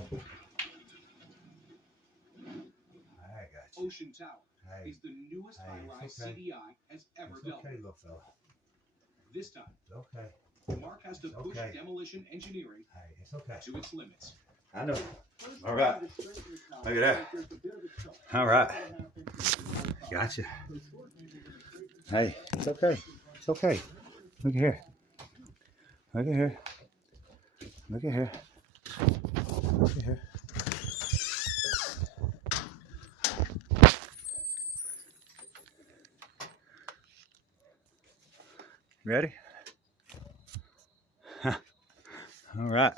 I got you. Ocean Tower is the newest high-rise CDI has ever built. Okay, little fella. This time, It's okay. Mark has to push demolition engineering It's okay. to its limits. I know. All right. Look at that. All right. Gotcha. Hey, it's okay. It's okay. Look at here. Look at here. Look at here. Look at here. Ready? All right.